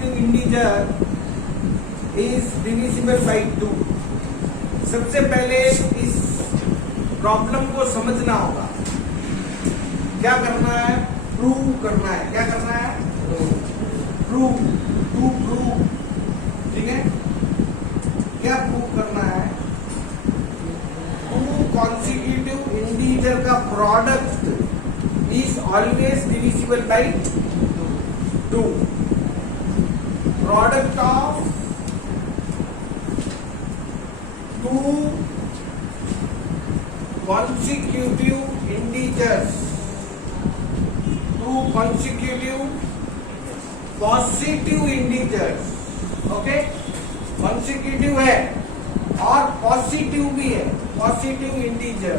Positive integer is divisible by 2। सबसे पहले इस प्रॉब्लम को समझना होगा। क्या करना है? प्रूव करना है। क्या करना है? प्रूव। To prove. ठीक है, क्या प्रूव करना है? टू कॉन्सिक्यूटिव इंटीजर का product is always divisible by 2। Product of two consecutive integers, two consecutive positive integers, okay? consecutive है और पॉजिटिव भी है। Positive integer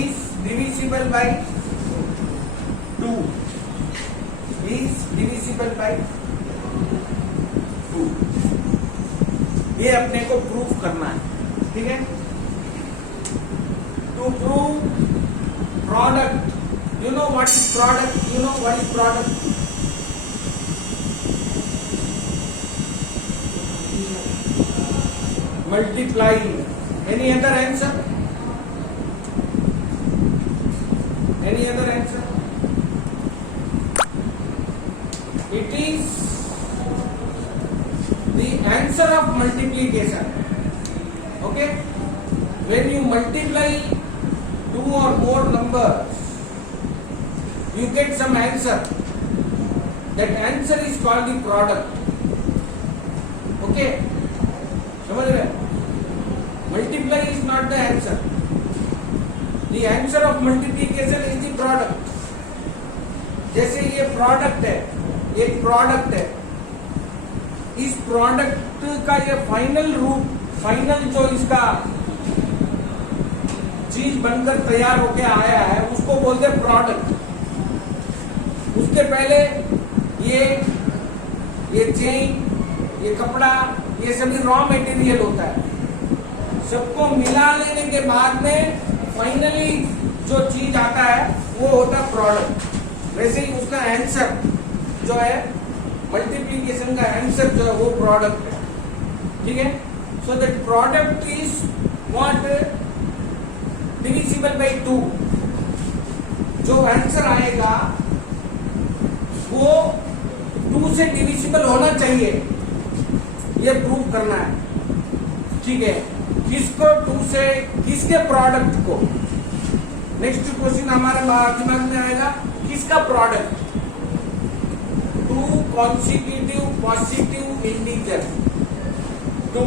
is divisible by 2, is divisible by 2। ये अपने को प्रूफ करना है। ठीक है, to prove product, you know what is product? You know what is product? Multiply. Any other answer? Any other answer? It is the answer of multiplication. Okay, when you multiply two or more numbers, you get some answer. That answer is called the product. Okay, समझ रहे? Multiply is not the answer. The answer of multiplication is the product. जैसे ये product है, एक product है, इस product का ये फाइनल रूप, फाइनल जो इसका चीज बनकर तैयार होके आया है उसको बोलते हैं प्रोडक्ट। उसके पहले ये चेन, ये कपड़ा, ये सभी रॉ मटेरियल होता है। सबको मिला लेने के बाद में फाइनली जो चीज आता है वो होता है प्रोडक्ट। वैसे ही उसका आंसर जो है, मल्टीप्लीकेशन का आंसर जो है वो प्रोडक्ट है। ठीक है, so that product is what? Divisible by 2। जो आंसर आएगा वो 2 से डिविजिबल होना चाहिए, ये प्रूव करना है। ठीक है, किसको? 2 से, किसके प्रोडक्ट को? नेक्स्ट क्वेश्चन हमारे दिमाग में आएगा, किसका प्रोडक्ट? कॉन्सिक्यूटिव पॉजिटिव इंटीजर 2,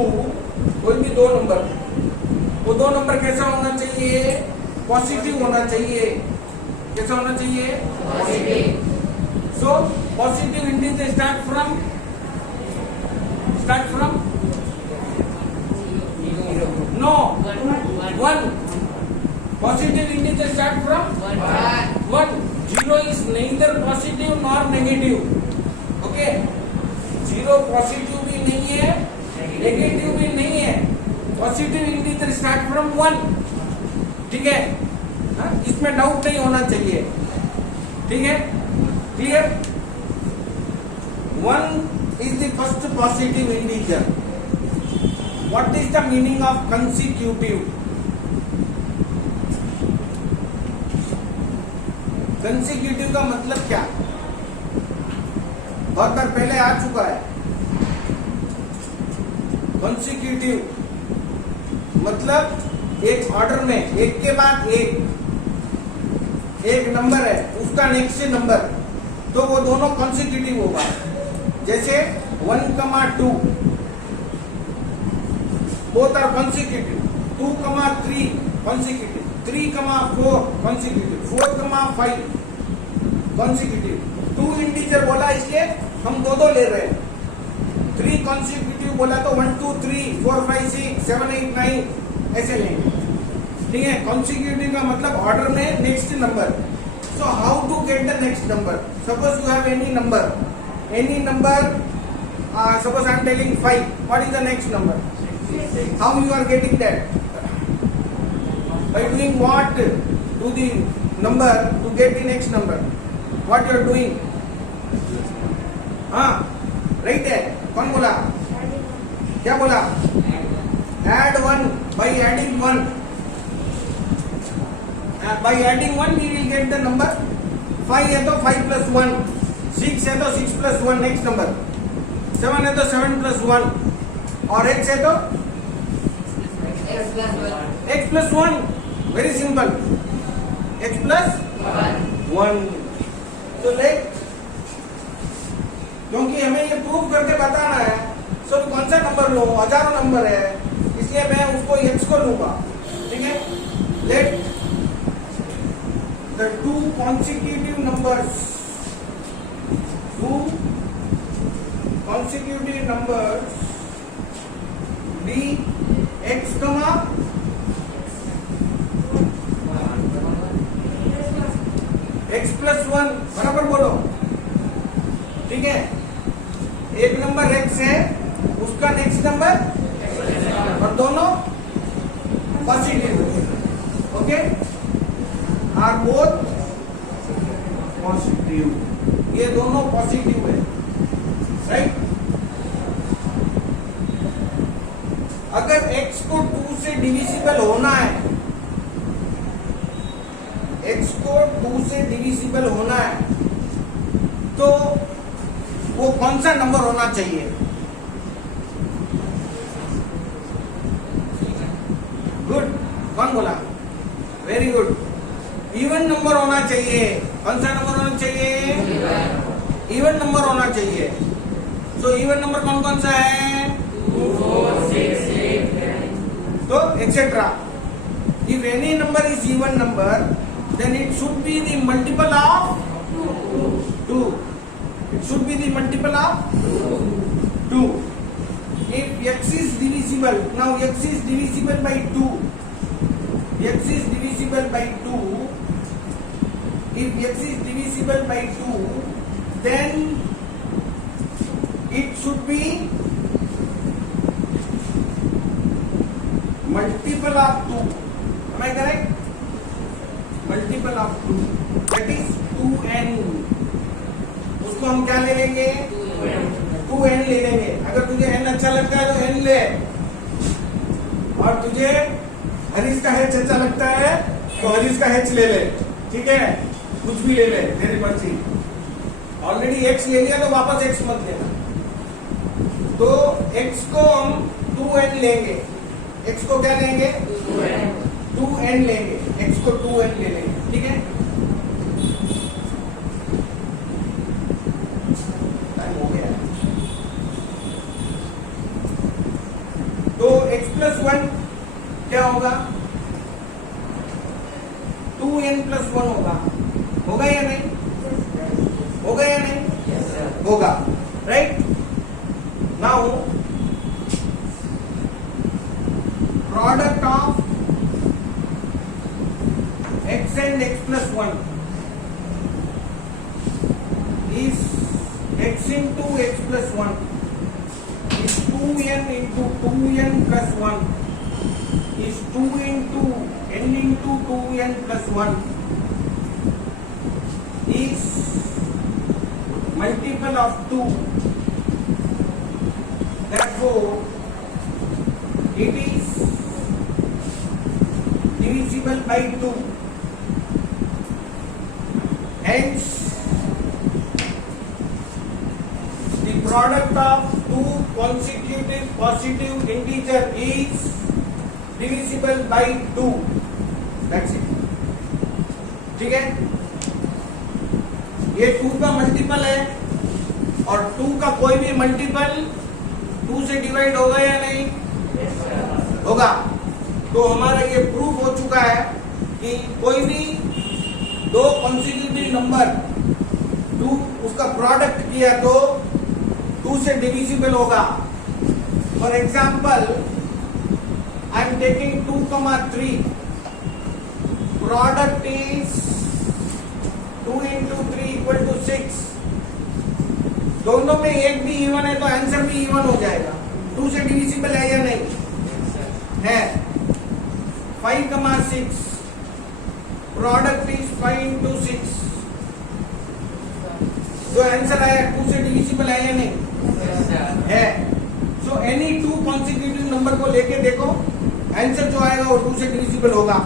कोई भी दो नंबर, वो दो नंबर कैसा होना चाहिए? पॉजिटिव होना चाहिए। कैसा होना चाहिए? Positive. So positive integer start from no 1। Positive integer start from 1। 0 is neither positive nor negative. Okay, 0 positive भी नहीं है, नेगेटिव भी नहीं है। Positive integer start from 1। ठीक है, इसमें डाउट नहीं होना चाहिए। ठीक है, clear? 1 is the first positive integer. What is the meaning of consecutive? Consecutive का मतलब क्या? बहुत बार पहले आ चुका है। कंसिक्यूटिव मतलब एक ऑर्डर में, एक के बाद एक नंबर है, उसका नेक्स्ट नंबर, तो वो दोनों कंसिक्यूटिव होगा। जैसे 1,2 both are consecutive, 2,3 consecutive, 3,4 consecutive, 4,5 consecutive. 2 integer बोला इसलिए हम दो ले रहे हैं। 3 कंसिक्यूटिव बोला तो 1 2 3 4 5 6 7 8 9 ऐसे लेंगे। ठीक है, कंसिक्यूटिव का मतलब ऑर्डर में next number. So how to get the next number? Suppose you have any number, suppose I am telling 5, what is the next number? How you are getting that? By doing what to the number to get the next number? What you are doing? कौन बोला? क्या बोला? Add 1 by adding 1. By adding 1 we will get the number 5 है तो 5 plus 1, 6 है तो 6 plus 1 next number, 7 है तो 7 plus 1 और x है तो x plus 1. Very simple. X plus 1. So let, क्योंकि हमें ये प्रूव करके बताना है, सो तो कौन सा नंबर लो, हजारों नंबर है, इसलिए मैं उसको x को लूंगा. ठीक है. Let the two consecutive numbers be x comma x plus 1. बराबर बोलो. ठीक है. एक नंबर x है, उसका नेक्स्ट नंबर और दोनों positive. Okay. Are both positive. ये दोनों पॉजिटिव है. राइट. अगर x को 2 से डिविजिबल होना है, x को 2 से डिविजिबल होना है, तो वो कौन सा नंबर होना चाहिए? गुड. कौन बोला? Very good. इवन नंबर होना चाहिए. कौन सा नंबर होना चाहिए? इवन नंबर होना चाहिए. सो इवन नंबर कौन कौन सा है? 2, 4, 6, 8, 9. तो etcetera. If any number is even number, then it should be the multiple of 2. It should be the multiple of 2. If x is divisible, now x is divisible by 2. X is divisible by 2. If x is divisible by 2, then it should be multiple of 2. Am I correct? Multiple of 2. That is 2n. उसको हम क्या ले लेंगे? 2n ले लेंगे. अगर तुझे n अच्छा लगता है तो n ले, और तुझे हरीश का h अच्छा लगता है तो हरीश का h ले ले. ठीक है. कुछ भी ले ले, तेरी मर्जी. ऑलरेडी x ले लिया तो वापस x मत लेना. तो x को हम 2n लेंगे. x को क्या लेंगे? 2n लेंगे. x को 2n ले लेंगे. ठीक है. टाइम हो गया. तो x plus 1 क्या होगा? 2n plus 1 होगा. होगा या नहीं? होगा या नहीं? होगा. Right. Now product of x and x plus 1 is x into x plus 1 is 2n into 2n plus 1 is 2 into n into 2n plus 1 is multiple of 2. Therefore, it is divisible by 2. Hence, the product of two consecutive positive integer is divisible by 2. That's it. ठीक है. ये 2 का multiple है और 2 का कोई भी multiple 2 से डिवाइड होगा या नहीं? होगा. तो हमारा ये प्रूफ हो चुका है कि कोई भी दो कॉन्सिक्यूटिव नंबर 2 उसका प्रोडक्ट किया तो 2 से डिविजिबल होगा. For example, I am taking 2, 3. Product is 2 into 3 equal to 6. दोनों में एक भी इवन है तो आंसर भी इवन हो जाएगा. 2 से डिविजिबल है या नहीं? है. 5, 6. Product is 5 into 6. जो आंसर आया 2 से डिविजिबल है या नहीं है? So any two consecutive number को लेके देखो, आंसर जो आएगा वो 2 से डिविजिबल होगा।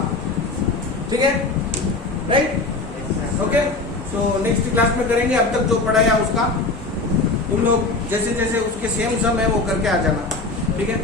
ठीक है, right? Okay, so next class में करेंगे। अब तक जो पढ़ाया उसका तुम लोग जैसे जैसे उसके सेम सम है वो करके आ जाना। ठीक है।